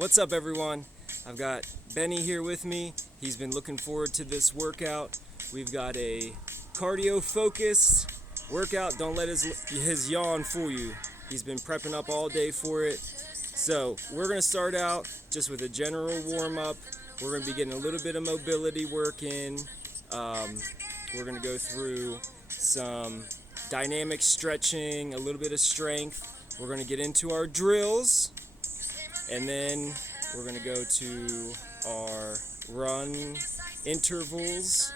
What's up, everyone? I've got Benny here with me. He's been looking forward to this workout. We've got a cardio focus workout. Don't let his yawn fool you. He's been prepping up all day for it. So we're going to start out just with a general warm-up. We're going to be getting a little bit of mobility work in. We're going to go through some dynamic stretching, a little bit of strength. We're going to get into our drills, and then we're going to go to our run intervals,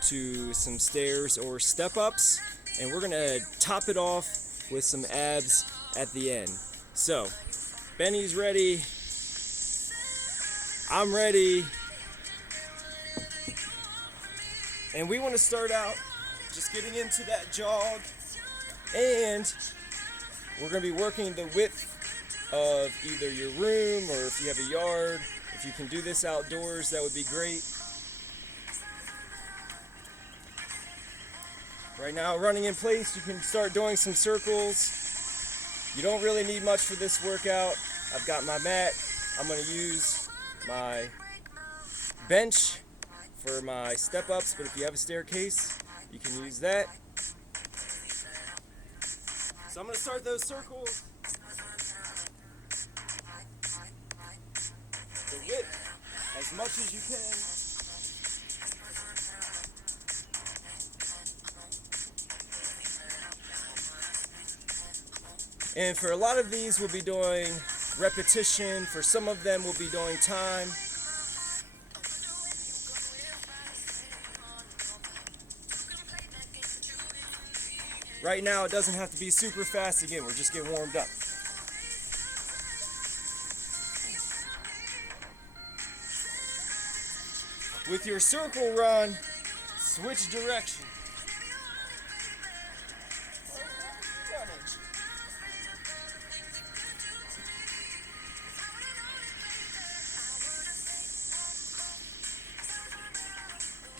to some stairs or step-ups, and we're going to top it off with some abs at the end. So, Benny's ready. I'm ready. And we want to start out just getting into that jog, and we're going to be working the width of either your room, or if you have a yard, if you can do this outdoors, that would be great. Right now, running in place, you can start doing some circles. You don't really need much for this workout. I've got my mat. I'm going to use my bench for my step-ups, but if you have a staircase, you can use that. So I'm going to start those circles. The width, as much as you can. And for a lot of these, we'll be doing repetition. For some of them, we'll be doing time. Right now, it doesn't have to be super fast. Again, we're just getting warmed up. With your circle run, switch direction.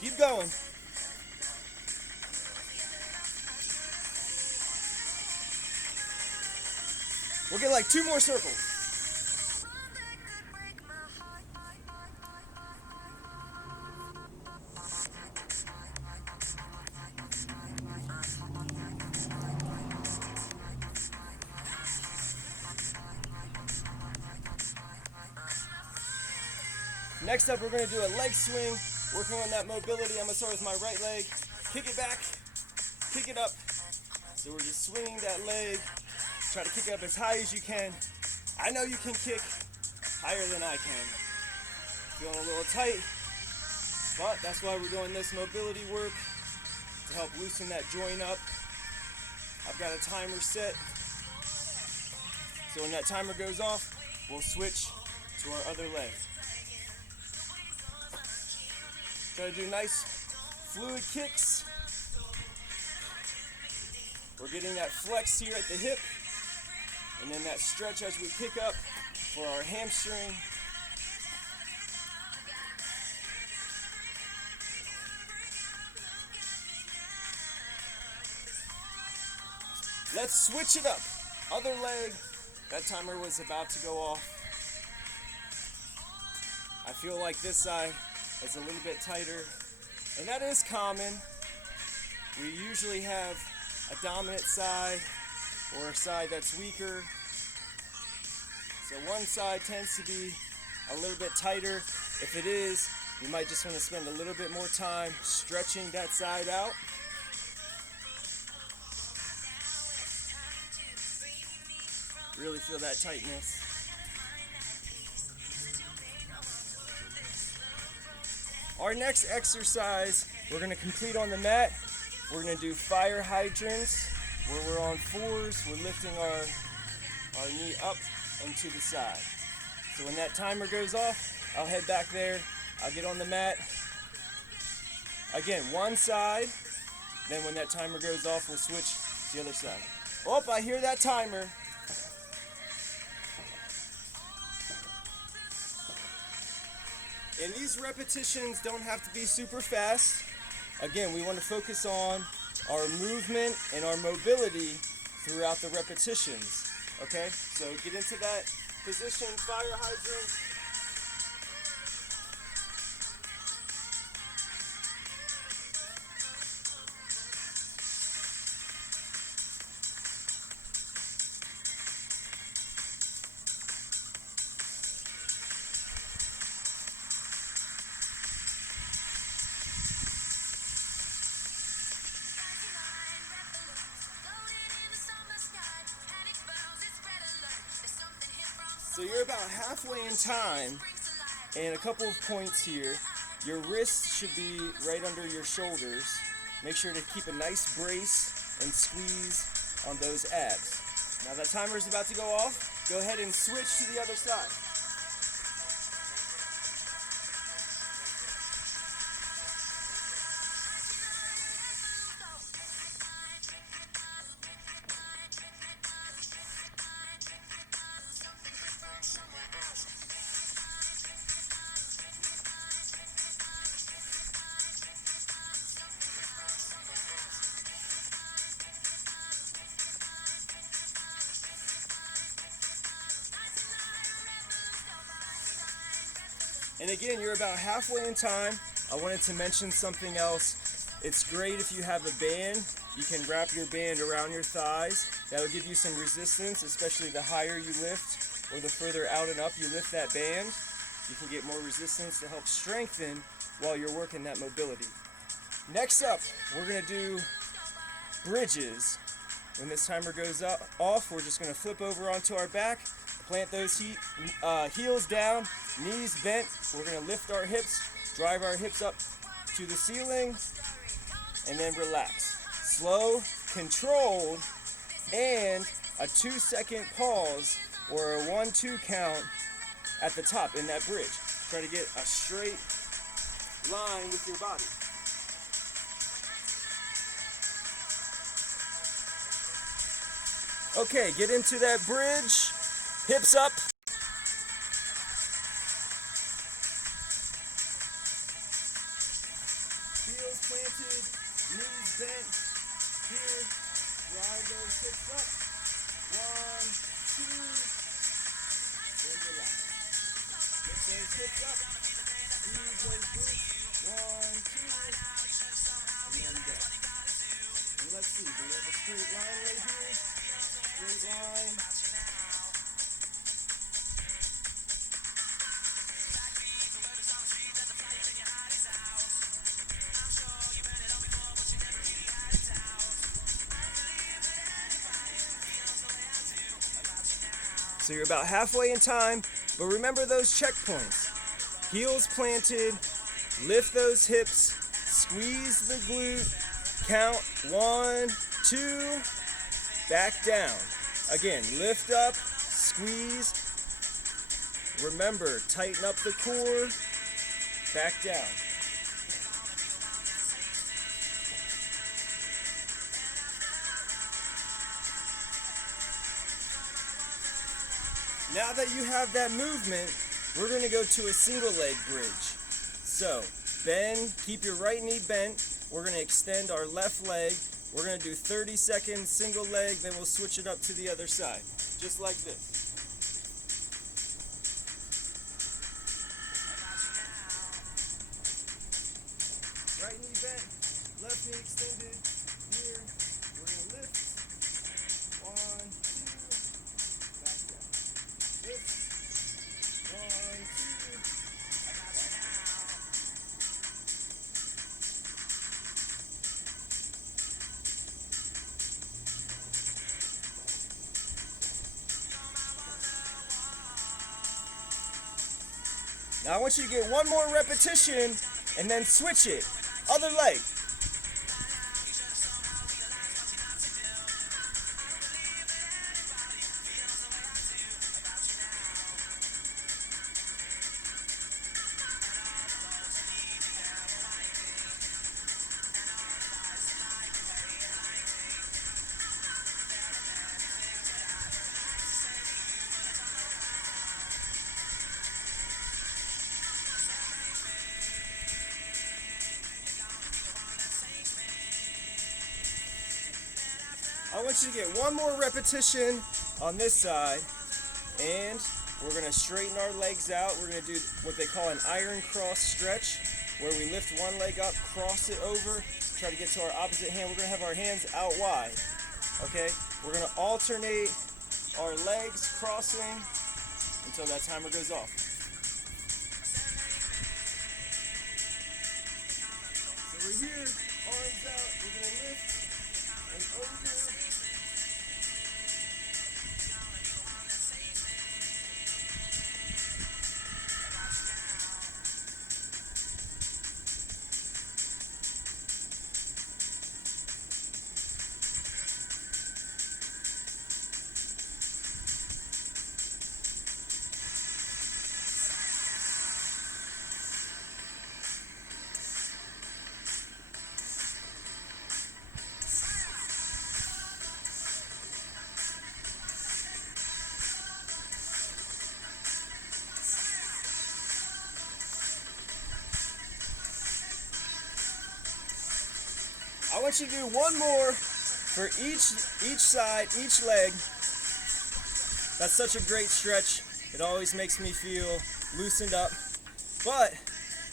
Keep going. We'll get like 2 more circles. Next up, we're going to do a leg swing, working on that mobility. I'm going to start with my right leg, kick it back, kick it up. So we're just swinging that leg, try to kick it up as high as you can. I know you can kick higher than I can. Feeling a little tight, but that's why we're doing this mobility work, to help loosen that joint up. I've got a timer set, so when that timer goes off, we'll switch to our other leg. Try to do nice fluid kicks. We're getting that flex here at the hip, and then that stretch as we kick up for our hamstring. Let's switch it up. Other leg. That timer was about to go off. I feel like this side is a little bit tighter, and that is common. We usually have a dominant side or a side that's weaker. So one side tends to be a little bit tighter. If it is, you might just want to spend a little bit more time stretching that side out. Really feel that tightness. Our next exercise, we're going to complete on the mat. We're going to do fire hydrants, where we're on 4s. We're lifting our knee up and to the side. So when that timer goes off, I'll head back there. I'll get on the mat. Again, one side. Then when that timer goes off, we'll switch to the other side. Oh, I hear that timer. And these repetitions don't have to be super fast. Again, we want to focus on our movement and our mobility throughout the repetitions. Okay, so get into that position fire hydrant. So you're about halfway in time, and a couple of points here. Your wrists should be right under your shoulders. Make sure to keep a nice brace and squeeze on those abs. Now that timer is about to go off. Go ahead and switch to the other side. And again, you're about halfway in time. I wanted to mention something else. It's great if you have a band. You can wrap your band around your thighs. That'll give you some resistance, especially the higher you lift or the further out and up you lift that band. You can get more resistance to help strengthen while you're working that mobility. Next up, we're gonna do bridges. When this timer goes off, we're just gonna flip over onto our back, plant those heels down, knees bent. We're gonna lift our hips, drive our hips up to the ceiling, and then relax. Slow, controlled, and a 2-second pause or a 1-2 count at the top in that bridge. Try to get a straight line with your body. Okay, get into that bridge, hips up. Heels planted, knees bent. Here, drive those hips up. 1, 2, then relax. Lift those hips up, squeeze those glutes. 1, 2, and then down. And let's see, do we have a straight line right here? Straight line. So you're about halfway in time, but remember those checkpoints. Heels planted, lift those hips, squeeze the glute, count 1, 2, back down. Again, lift up, squeeze. Remember, tighten up the core, back down. Now that you have that movement, we're going to go to a single leg bridge. So, bend, keep your right knee bent. We're going to extend our left leg. We're going to do 30 seconds single leg, then we'll switch it up to the other side, just like this. Right knee bent, left knee extended. Here, we're going to lift. 1, 2, back down. Lift. 1, 2, Now I want you to get one more repetition and then switch it. Other leg. I want you to get one more repetition on this side, and We're gonna straighten our legs out. We're gonna do what they call an iron cross stretch, where we lift one leg up, cross it over, try to get to our opposite hand. We're gonna have our hands out wide, okay? We're gonna alternate our legs crossing until that timer goes off. So we're here, arms out, we're gonna lift and over. I want you to do one more for each side, each leg. That's such a great stretch. It always makes me feel loosened up. But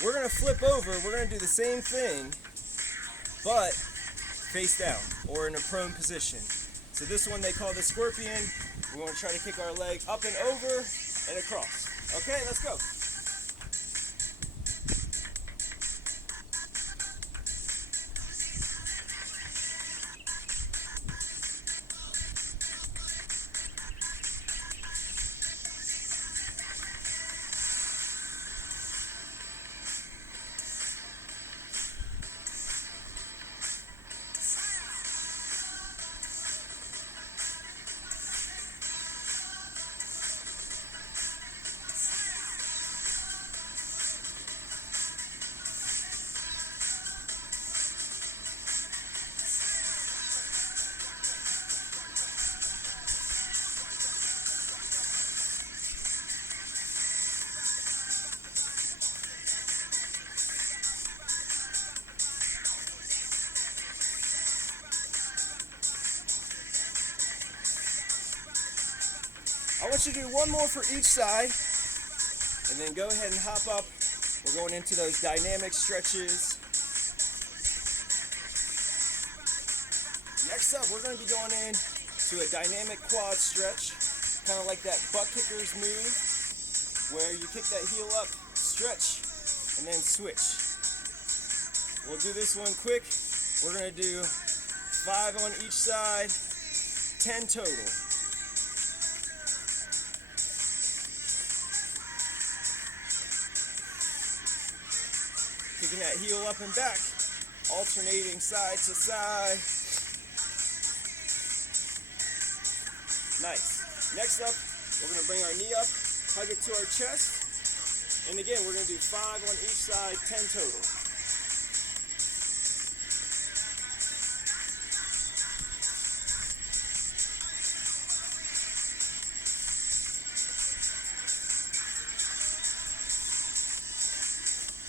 we're gonna flip over, we're gonna do the same thing, but face down or in a prone position. So this one they call the scorpion. We wanna try to kick our leg up and over and across. Okay, let's go. I want you to do one more for each side, and then go ahead and hop up. We're going into those dynamic stretches. Next up, we're going to be going into a dynamic quad stretch, kind of like that butt kickers move, where you kick that heel up, stretch, and then switch. We'll do this one quick. We're going to do 5 on each side, 10 total. Kicking that heel up and back, alternating side to side. Nice. Next up, we're gonna bring our knee up, hug it to our chest. And again, we're gonna do 5 on each side, 10 total.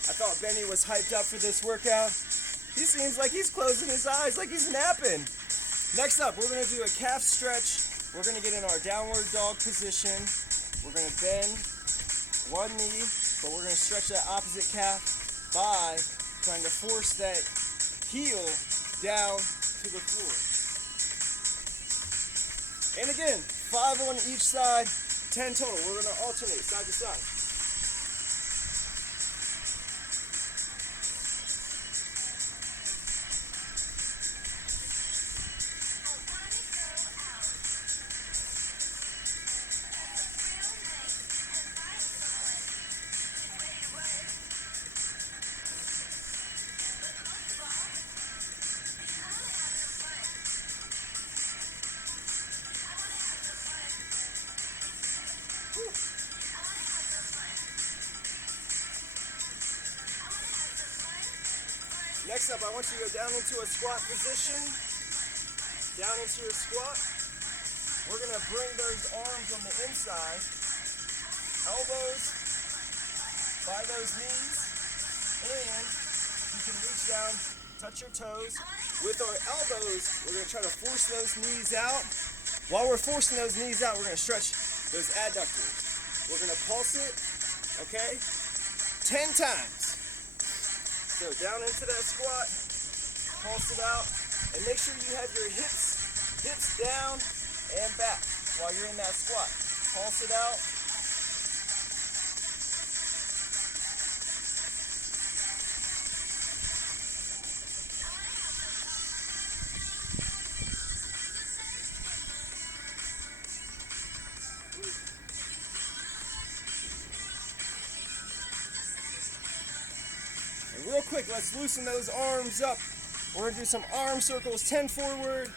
I thought Benny was hyped up for this workout. He seems like he's closing his eyes, like he's napping. Next up, we're gonna do a calf stretch. We're gonna get in our downward dog position. We're gonna bend one knee, but we're gonna stretch that opposite calf by trying to force that heel down to the floor. And again, 5 on each side, 10 total. We're gonna alternate side to side. Next up, I want you to go down into a squat position. Down into your squat. We're gonna bring those arms on the inside. Elbows by those knees. And you can reach down, touch your toes. With our elbows, we're gonna try to force those knees out. While we're forcing those knees out, we're gonna stretch those adductors. We're gonna pulse it, okay? 10 times. So down into that squat, pulse it out, and make sure you have your hips down and back while you're in that squat. Pulse it out. And real quick, let's loosen those arms up. We're gonna do some arm circles, 10 forward.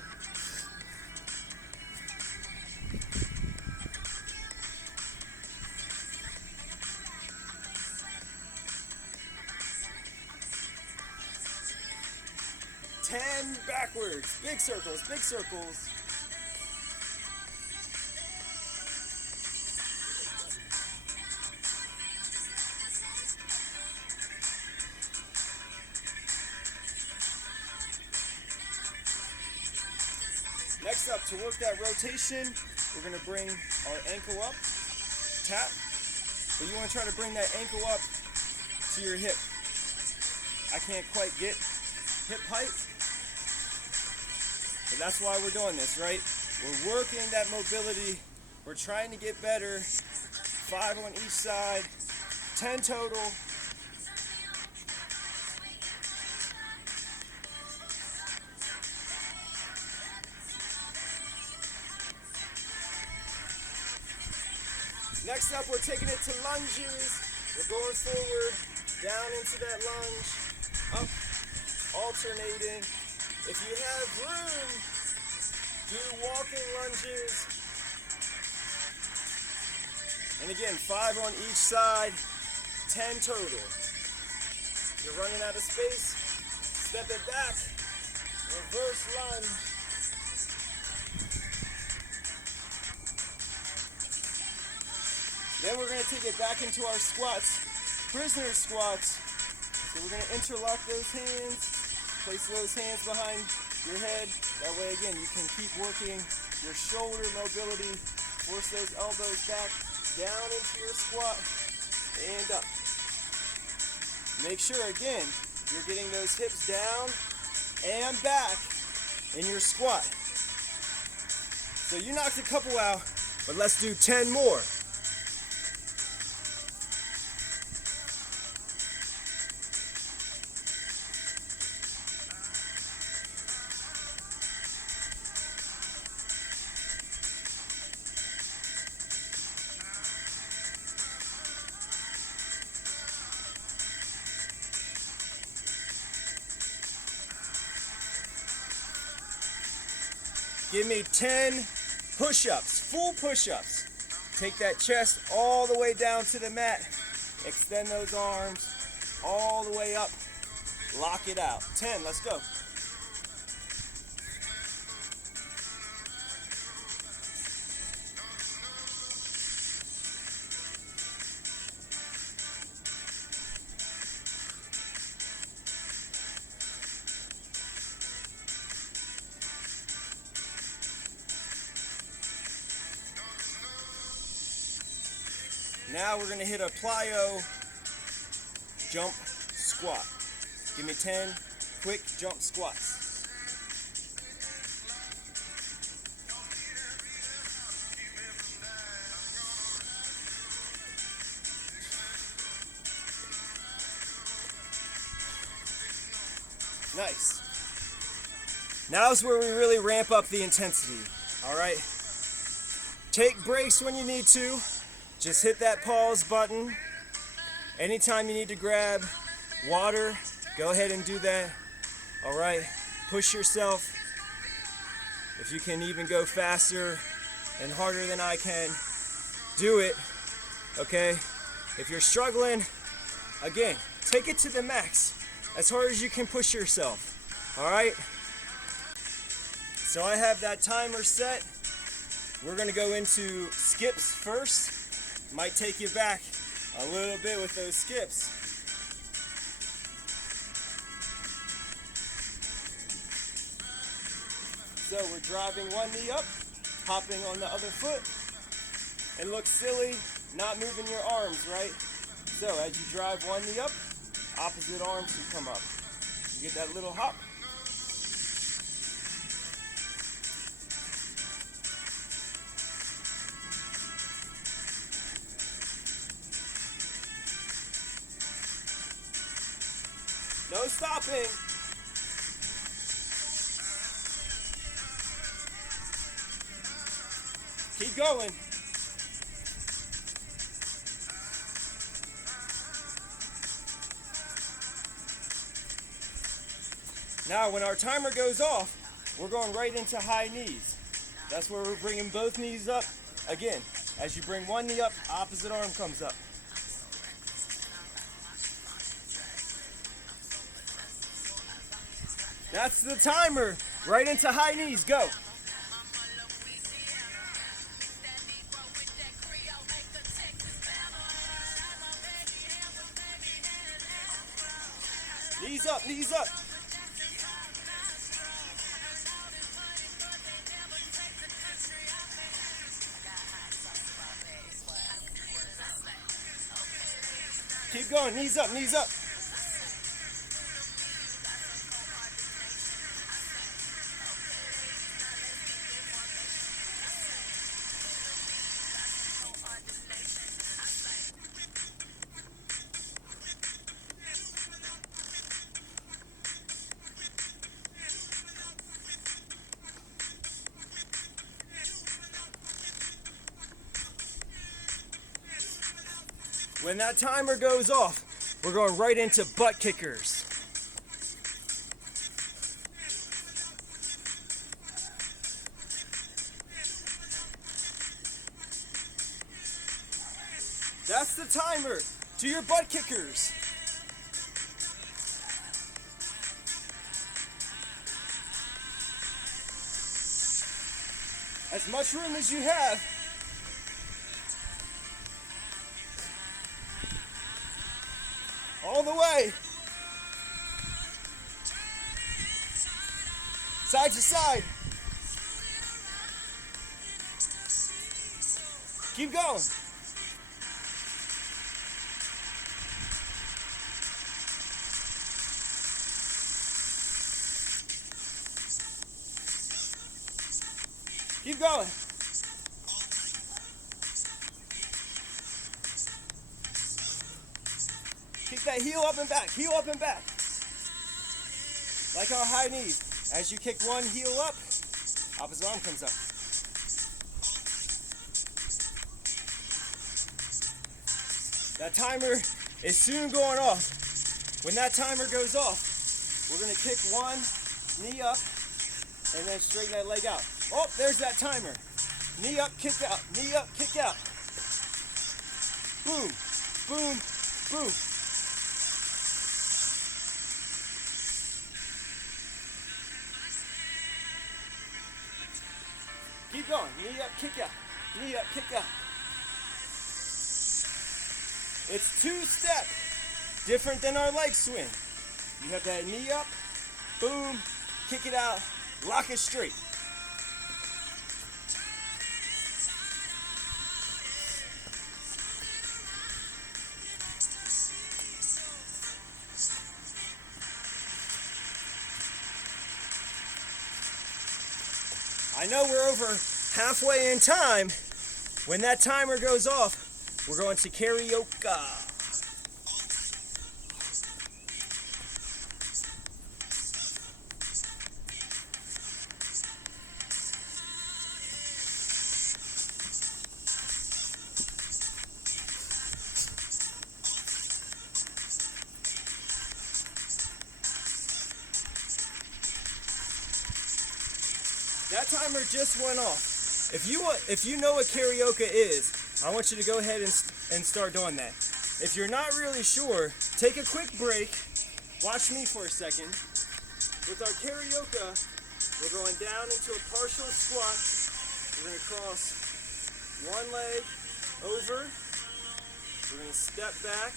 Backwards, big circles, big circles. Next up, to work that rotation, we're gonna bring our ankle up, tap, but you wanna try to bring that ankle up to your hip. I can't quite get hip height, but that's why we're doing this, right? We're working that mobility. We're trying to get better. 5 on each side, 10 total. Next up, we're taking it to lunges. We're going forward, down into that lunge, up, alternating. If you have room, do walking lunges. And again, 5 on each side, 10 total. If you're running out of space, step it back, reverse lunge. Then we're gonna take it back into our squats, prisoner squats. So we're gonna interlock those hands, place those hands behind your head. That way, again, you can keep working your shoulder mobility. Force those elbows back, down into your squat, and up. Make sure, again, you're getting those hips down and back in your squat. So you knocked a couple out, but let's do 10 more. Give me 10 push-ups, full push-ups. Take that chest all the way down to the mat. Extend those arms all the way up. Lock it out. 10, let's go. Now we're going to hit a plyo jump squat. Give me 10 quick jump squats. Nice. Now is where we really ramp up the intensity. All right. Take breaks when you need to. Just hit that pause button. Anytime you need to grab water, go ahead and do that. All right, push yourself. If you can even go faster and harder than I can, do it, okay? If you're struggling, again, take it to the max, as hard as you can push yourself, all right? So I have that timer set. We're gonna go into skips first. Might take you back a little bit with those skips. So we're driving one knee up, hopping on the other foot, and look silly not moving your arms, right? So as you drive one knee up, opposite arm should come up. You get that little hop. No stopping. Keep going. Now when our timer goes off, we're going right into high knees. That's where we're bringing both knees up. Again, as you bring one knee up, opposite arm comes up. That's the timer. Right into high knees. Go. Knees up, knees up. Keep going, knees up, knees up. When that timer goes off, we're going right into butt kickers. That's the timer. Do your butt kickers. As much room as you have. All the way. Side to side. Keep going. Keep going. Keep that heel up and back, heel up and back. Like our high knees. As you kick one heel up, opposite arm comes up. That timer is soon going off. When that timer goes off, we're gonna kick one knee up and then straighten that leg out. Oh, there's that timer. Knee up, kick out, knee up, kick out. Boom, boom, boom. Keep going. Knee up, kick out. Knee up, kick out. It's two-step. Different than our leg swing. You have that knee up, boom, kick it out, lock it straight. I know we're over halfway in time. When that timer goes off, we're going to karaoke. That timer just went off. If you know what karaoke is, I want you to go ahead and start doing that. If you're not really sure, take a quick break. Watch me for a second. With our karaoke, we're going down into a partial squat. We're going to cross one leg over. We're going to step back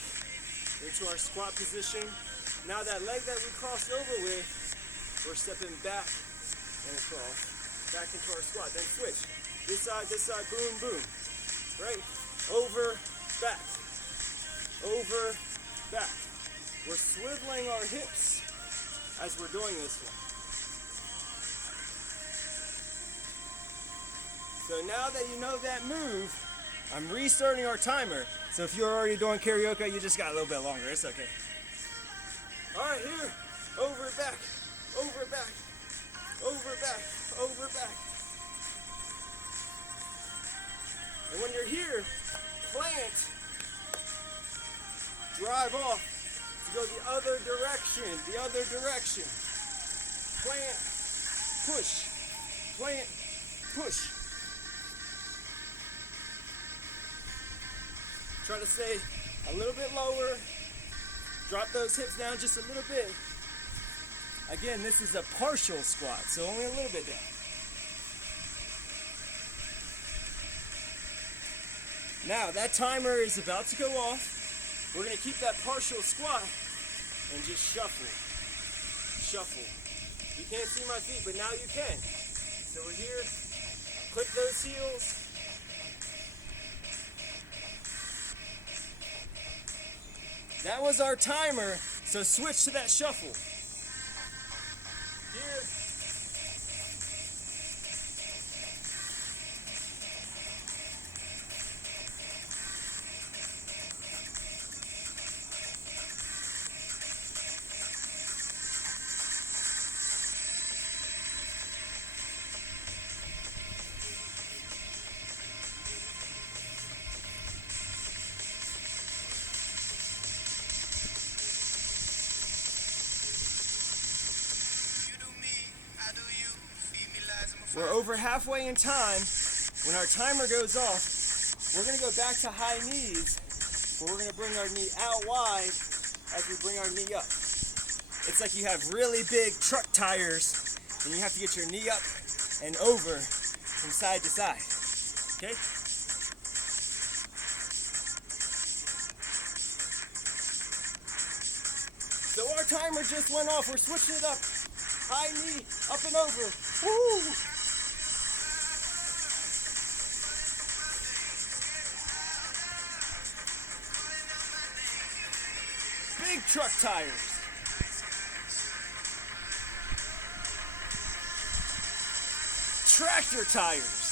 into our squat position. Now that leg that we crossed over with, we're stepping back and across. Back into our squat, then switch. This side, boom, boom. Right? over, back, over, back. We're swiveling our hips as we're doing this one. So now that you know that move, I'm restarting our timer. So if you're already doing karaoke, you just got a little bit longer. It's okay. All right, here. Over, back, over, back, over, back, over, back. And when you're here, plant, drive off to go the other direction, the other direction. Plant, push, plant, push. Try to stay a little bit lower. Drop those hips down just a little bit. Again, this is a partial squat, so only a little bit down. Now, that timer is about to go off. We're going to keep that partial squat and just shuffle. Shuffle. You can't see my feet, but now you can. So we're here. Click those heels. That was our timer, so switch to that shuffle. Here. We're over halfway in time. When our timer goes off, we're going to go back to high knees, but we're going to bring our knee out wide as we bring our knee up. It's like you have really big truck tires and you have to get your knee up and over from side to side. Okay? So our timer just went off. We're switching it up. High knee, up and over. Woo! Big truck tires. Tractor tires.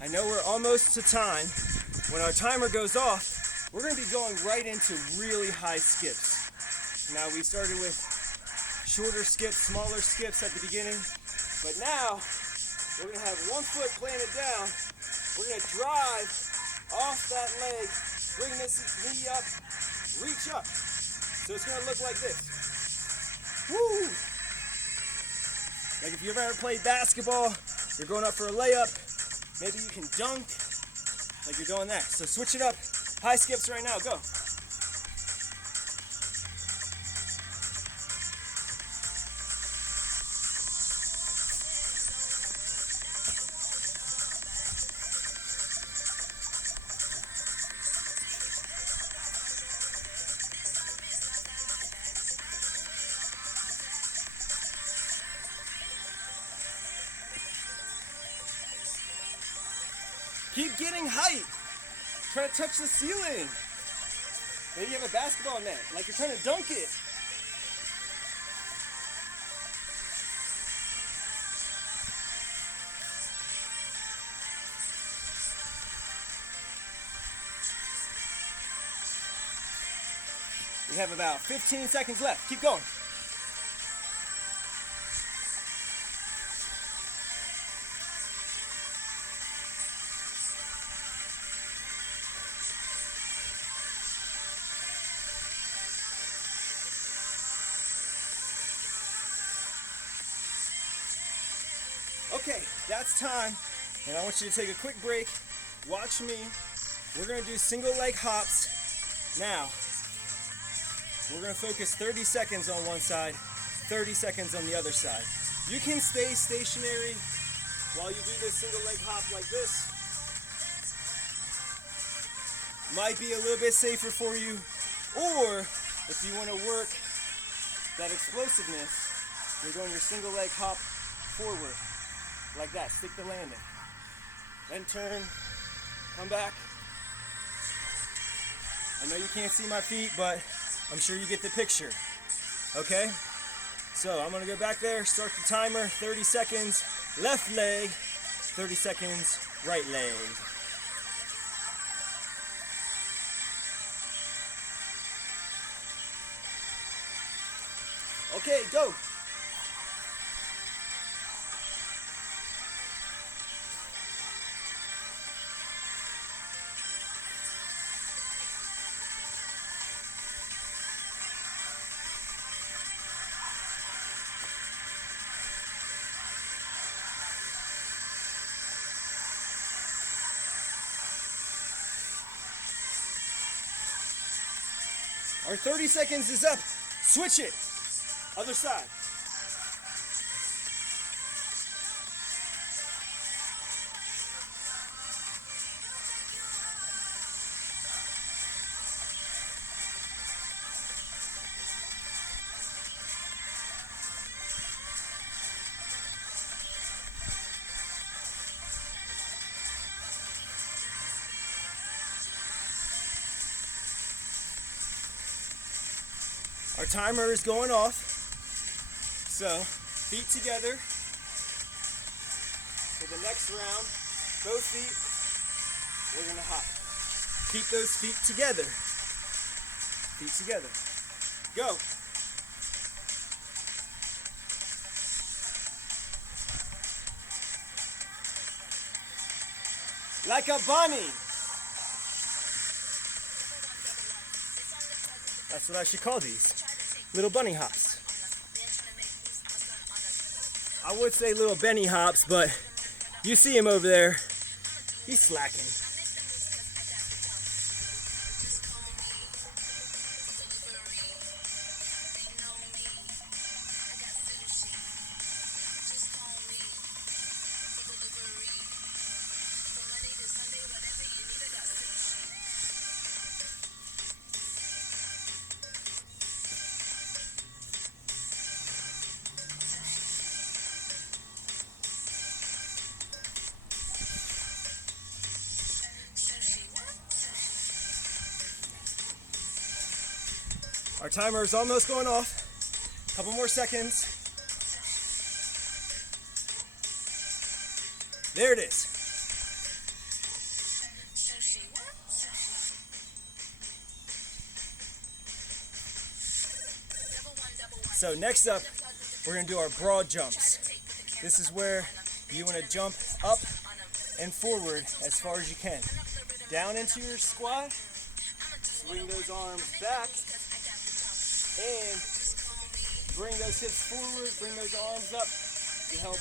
I know we're almost to time. When our timer goes off, we're going to be going right into really high skips. Now we started with shorter skips, smaller skips at the beginning, but now we're going to have one foot planted down. We're going to drive off that leg, bring this knee up, reach up. So it's going to look like this. Woo! Like if you've ever played basketball, you're going up for a layup, maybe you can dunk, like you're doing that. So switch it up. High skips right now, go. Keep getting height. Try to touch the ceiling. Maybe you have a basketball net, like you're trying to dunk it. We have about 15 seconds left. Keep going. Okay, that's time, and I want you to take a quick break. Watch me. We're going to do single leg hops. Now, we're going to focus 30 seconds on one side, 30 seconds on the other side. You can stay stationary while you do this single leg hop like this. Might be a little bit safer for you, or if you want to work that explosiveness, you're going your single leg hop forward like that. Stick the landing, then turn, come back. I know you can't see my feet, but I'm sure you get the picture. Okay, so I'm gonna go back there, start the timer, 30 seconds left leg, 30 seconds right leg. Okay, go. Our 30 seconds is up. Switch it. Other side. Our timer is going off, so feet together. For the next round, both feet, we're gonna hop. Keep those feet together. Feet together. Go. Like a bunny. That's what I should call these. Little bunny hops. I would say little Benny hops, but you see him over there. He's slacking. Our timer is almost going off. A couple more seconds. There it is. So next up, we're gonna do our broad jumps. This is where you wanna jump up and forward as far as you can. Down into your squat, swing those arms back, and bring those hips forward, bring those arms up to help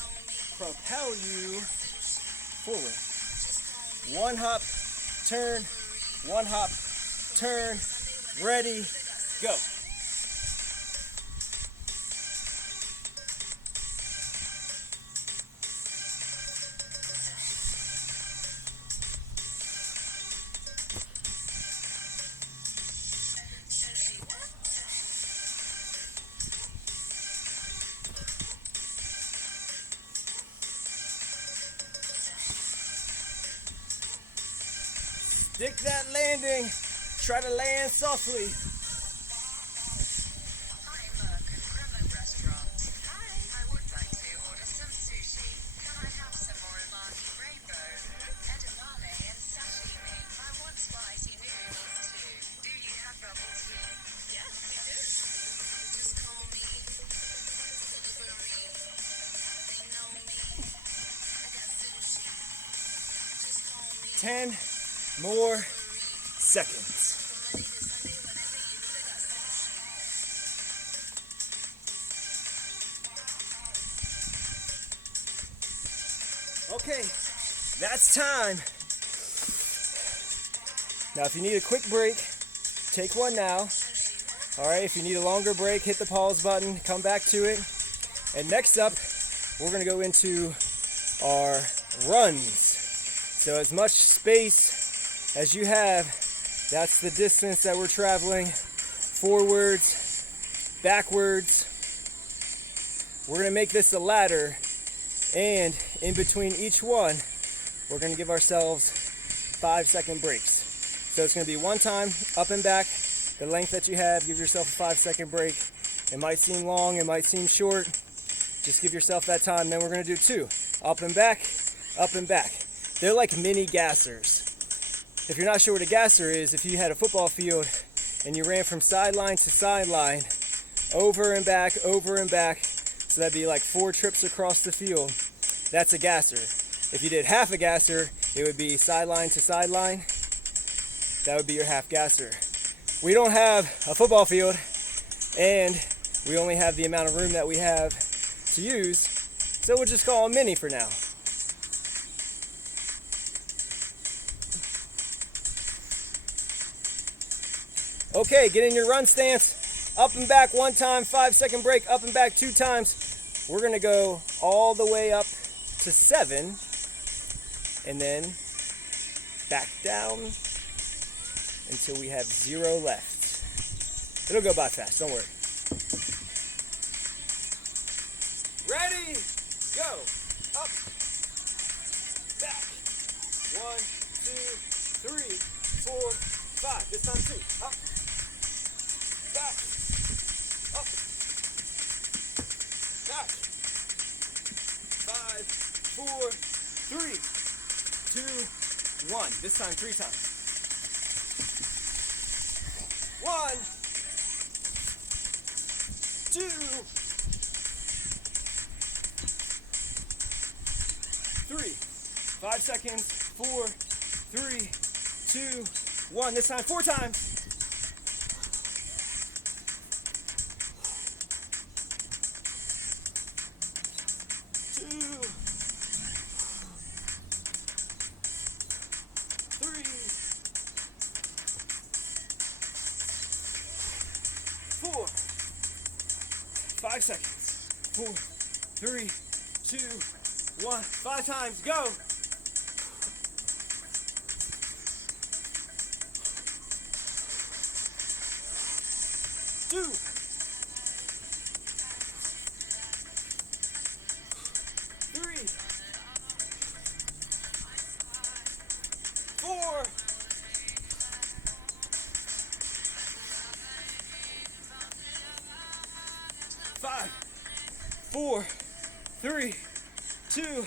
propel you forward. One hop, turn, one hop, turn, ready, go. Stick that landing. Try to land softly. Hi, Merck and Remo Restaurant. Hi. I would like to order some sushi. Can I have some more umami rainbow, edamame, and sashimi? I want spicy noodles too. Do you have bubble tea? Yes, we do. Just call me delivery. They know me. I got sushi. Just call me 10 more seconds. Okay, that's time. Now if you need a quick break, take one now. Alright, if you need a longer break, hit the pause button, come back to it. And next up, we're gonna go into are runs. So as much space as you have, that's the distance that we're traveling. Forwards, backwards. We're gonna make this a ladder, and in between each one, we're gonna give ourselves 5-second breaks. So it's gonna be one time, up and back, the length that you have, give yourself a 5-second break. It might seem long, it might seem short, just give yourself that time. Then we're gonna do 2, up and back, up and back. They're like mini gassers. If you're not sure what a gasser is, if you had a football field and you ran from sideline to sideline, over and back, so that'd be like 4 trips across the field, that's a gasser. If you did half a gasser, it would be sideline to sideline. That would be your half gasser. We don't have a football field, and we only have the amount of room that we have to use, so we'll just call them mini for now. Okay, get in your run stance. Up and back 1 time, 5-second break, up and back 2 times. We're gonna go all the way up to 7, and then back down until we have 0 left. It'll go by fast, don't worry. Ready, go. Up, back. 1, 2, 3, 4, 5. This time 2. Up, back, up, back. 5, 4, 3, 2, 1. This time 3 times. 1, 2, 3. 5 seconds. 4, 3, 2, 1. This time 4 times. 2, 3, 4. 5 seconds. 4, 3, 2, 1. 5 times. Go. 2, 3, 4, 5, 4, 3, 2,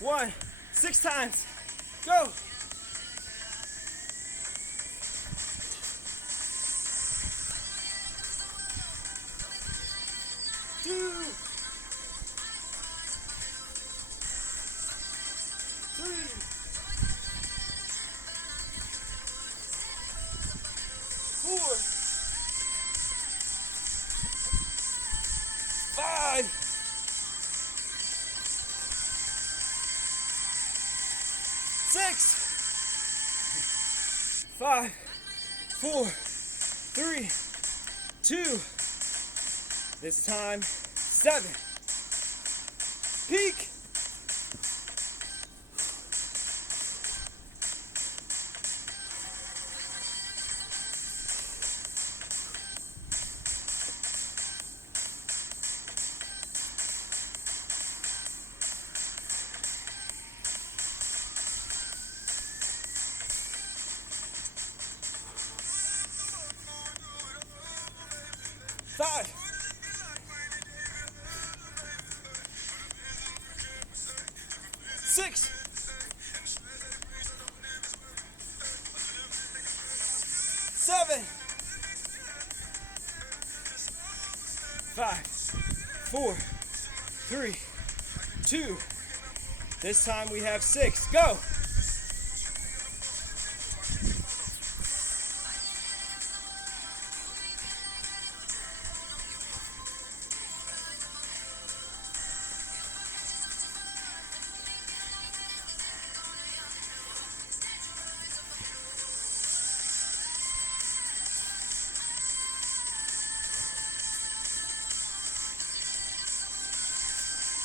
1. 6 times. Go. 2, 3, 4, 5, 6, 5, 4, 3, 2. This time 7. Peak. Five. 6. 7. 5, 4, 3, 2. This time we have 6. Go.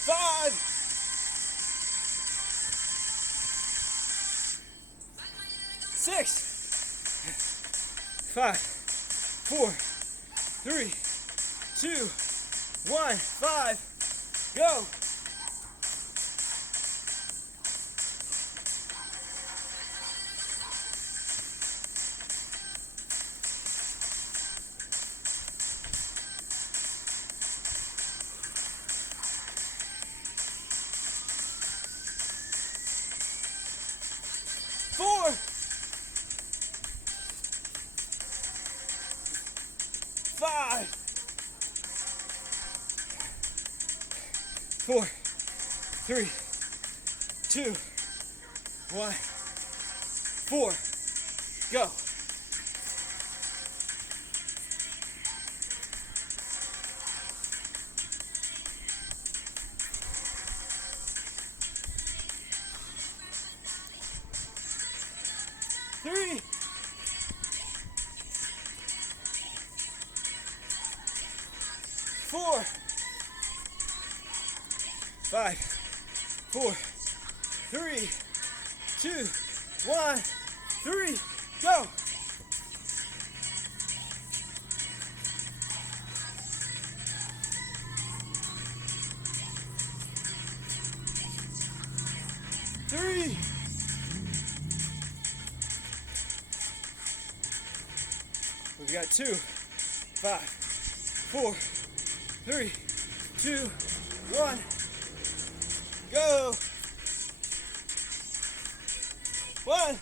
5, 6, 5, 4, 3, 2, 1, 5, go. 4, 5, 4, 3, 2, 1, 4, go. 3, 4, 5, 4, 3, 2, 1, 3, go. 3, 'We've got 2, 5, 4, 3, 2, 1, go. 1,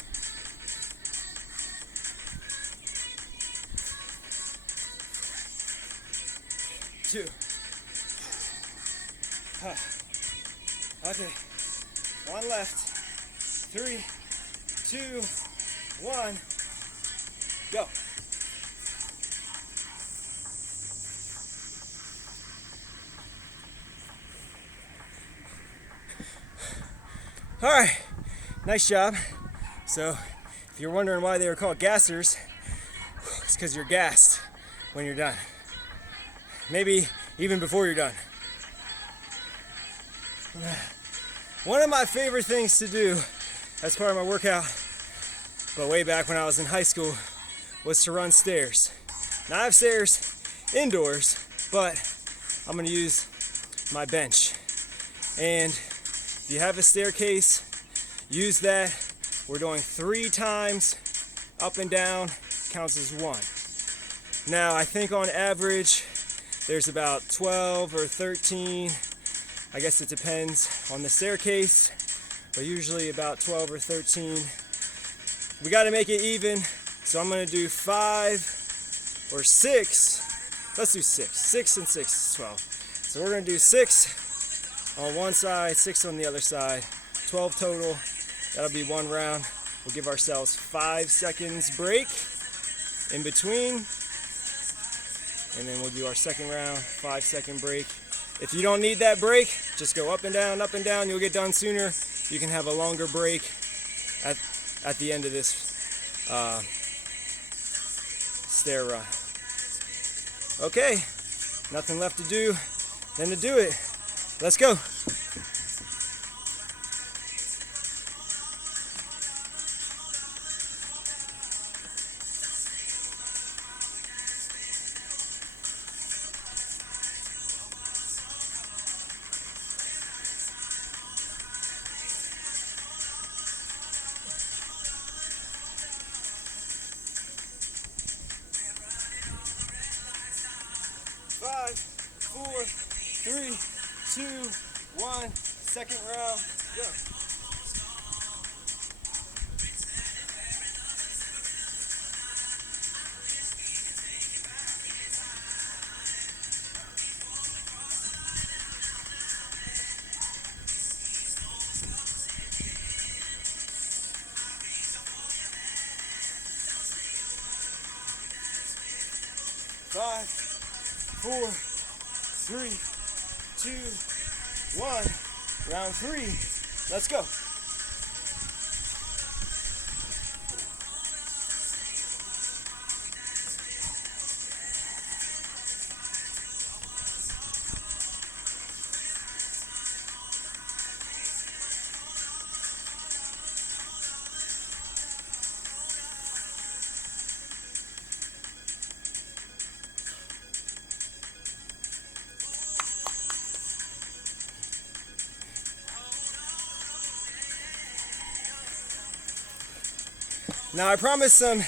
2. Okay, 1 left. 3, 2, 1, go. All right, nice job. So if you're wondering why they were called gassers, it's because you're gassed when you're done. Maybe even before you're done. One of my favorite things to do as part of my workout, but way back when I was in high school, was to run stairs. Now I have stairs indoors, but I'm gonna use my bench. And if you have a staircase, use that. We're doing 3 times up and down, counts as 1. Now I think on average there's about 12 or 13, I guess it depends on the staircase, but usually about 12 or 13. We got to make it even, so I'm going to do 5 or 6. Let's do 6. 6 and 6 is 12. So we're going to do 6 on one side, 6 on the other side, 12 total. That'll be 1 round. We'll give ourselves 5 seconds break in between, and then we'll do our second round, 5-second break. If you don't need that break, just go up and down, you'll get done sooner. You can have a longer break at the end of this stair run. Okay, nothing left to do than to do it. Let's go. Five, 4, 3, 2, 1. Second round, go. Five, 4, 3, 2, 1. Round 3. Let's go. Now I promised some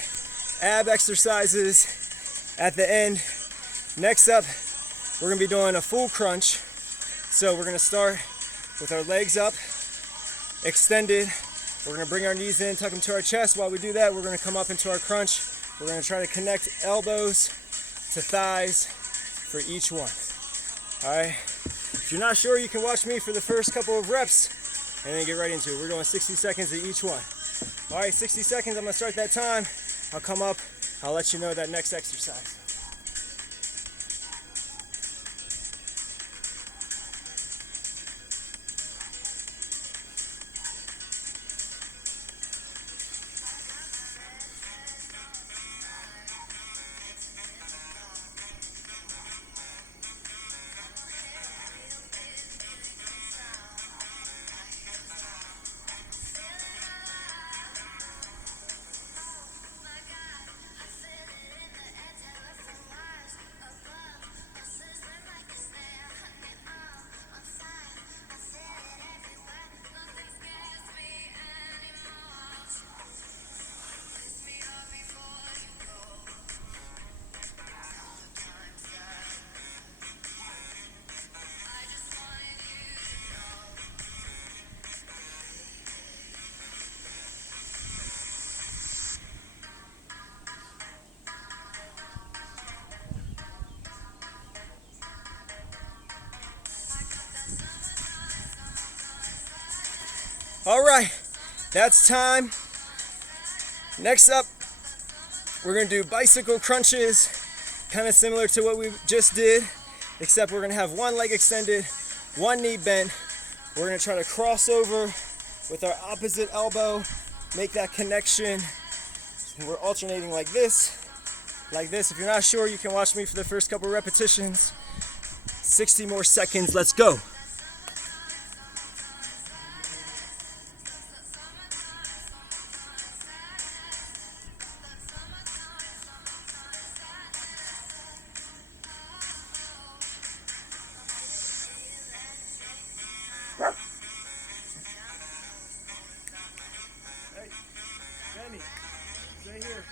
ab exercises at the end. Next up, we're gonna be doing a full crunch. So we're gonna start with our legs up, extended. We're gonna bring our knees in, tuck them to our chest. While we do that, we're gonna come up into our crunch. We're gonna try to connect elbows to thighs for each one. All right, if you're not sure, you can watch me for the first couple of reps and then get right into it. We're doing 60 seconds at each one. All right, 60 seconds, I'm gonna start that time. I'll come up, I'll let you know that next exercise. All right, that's time. Next up, we're gonna do bicycle crunches, kind of similar to what we just did, except we're gonna have one leg extended, one knee bent. We're gonna try to cross over with our opposite elbow, make that connection. And we're alternating like this, like this. If you're not sure, you can watch me for the first couple repetitions. 60 more seconds, let's go. Hey, Benny, stay here.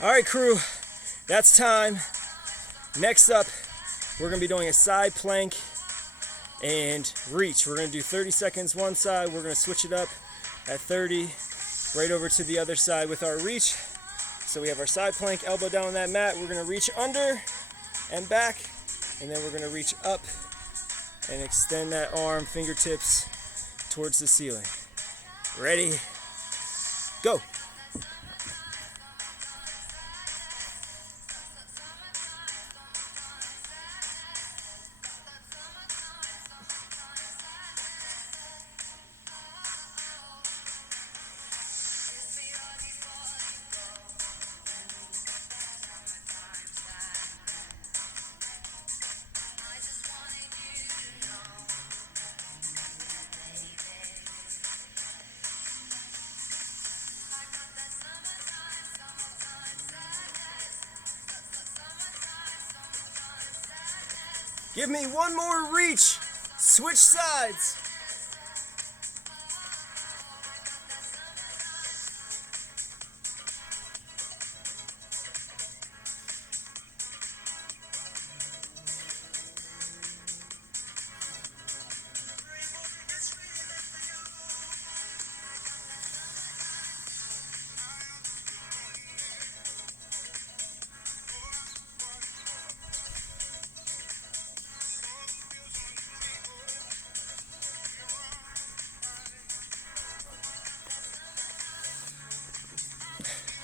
All right, crew, that's time. Next up, we're gonna be doing a side plank and reach. We're gonna do 30 seconds one side. We're gonna switch it up at 30, right over to the other side with our reach. So we have our side plank, elbow down on that mat. We're gonna reach under and back, and then we're gonna reach up and extend that arm, fingertips towards the ceiling. Ready? Go. Give me one more reach. Switch sides.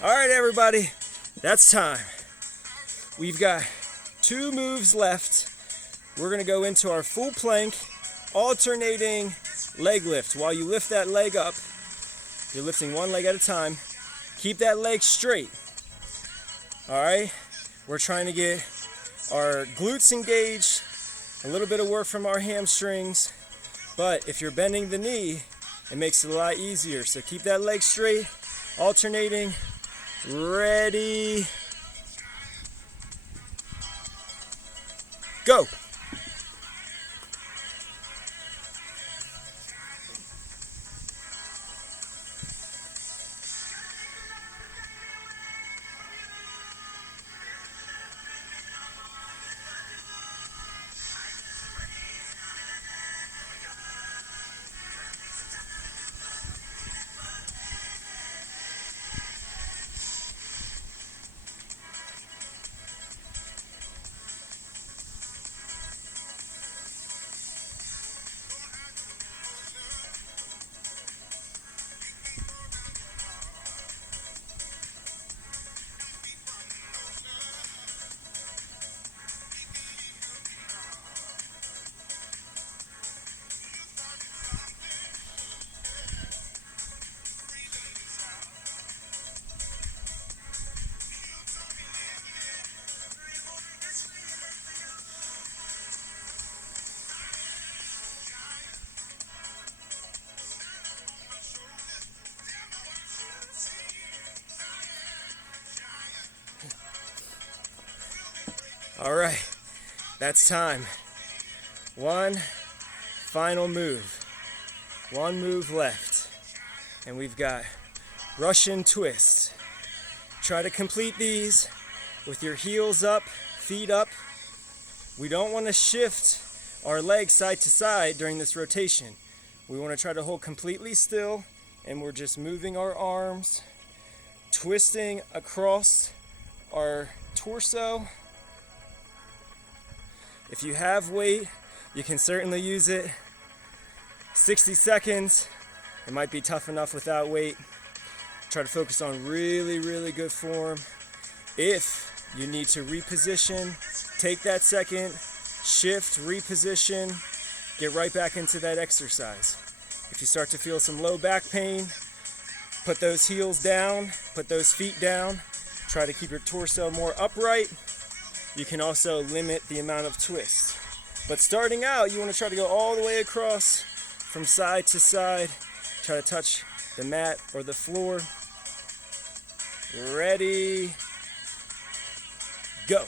All right, everybody, That's time. We've got 2 moves left. We're gonna go into our full plank, alternating leg lift. While you lift that leg up, you're lifting one leg at a time. Keep that leg straight. All right? We're trying to get our glutes engaged, a little bit of work from our hamstrings, but if you're bending the knee, it makes it a lot easier. So keep that leg straight, alternating, ready, go. All right, that's time. One final move. One move left. And we've got Russian twist. Try to complete these with your heels up, feet up. We don't want to shift our legs side to side during this rotation. We want to try to hold completely still, and we're just moving our arms, twisting across our torso. If you have weight, you can certainly use it. 60 seconds, it might be tough enough without weight. Try to focus on really, really good form. If you need to reposition, take that second, shift, reposition, get right back into that exercise. If you start to feel some low back pain, put those heels down, put those feet down. Try to keep your torso more upright. You can also limit the amount of twists. But starting out, you want to try to go all the way across from side to side. Try to touch the mat or the floor. Ready, go.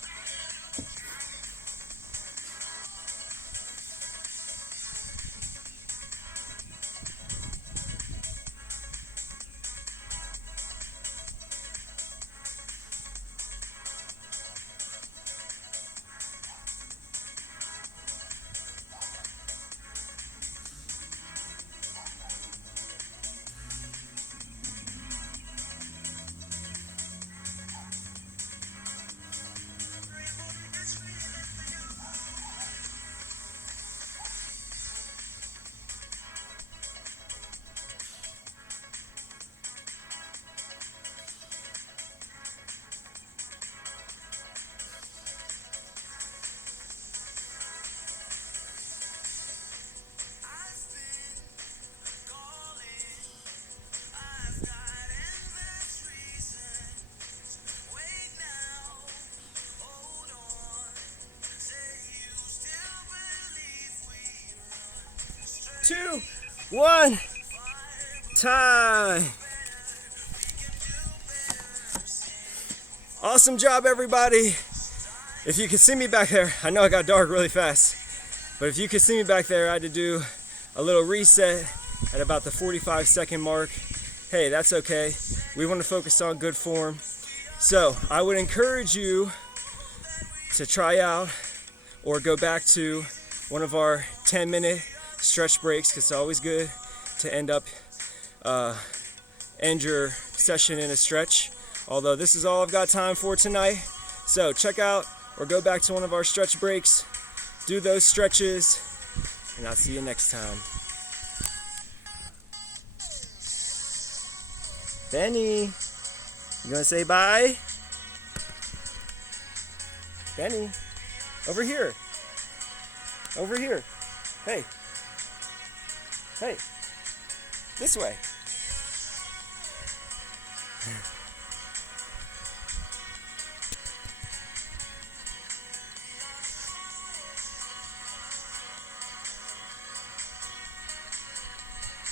Two, one, time. Awesome job, everybody. If you could see me back there, I know I got dark really fast, but if you could see me back there, I had to do a little reset at about the 45-second mark. Hey, that's okay. We want to focus on good form. So I would encourage you to try out or go back to one of our 10-minute stretch breaks, because it's always good to end your session in a stretch. Although this is all I've got time for tonight. So check out or go back to one of our stretch breaks, do those stretches, and I'll see you next time. Benny, you gonna say bye? Benny, over here. Over here. Hey. Hey. This way.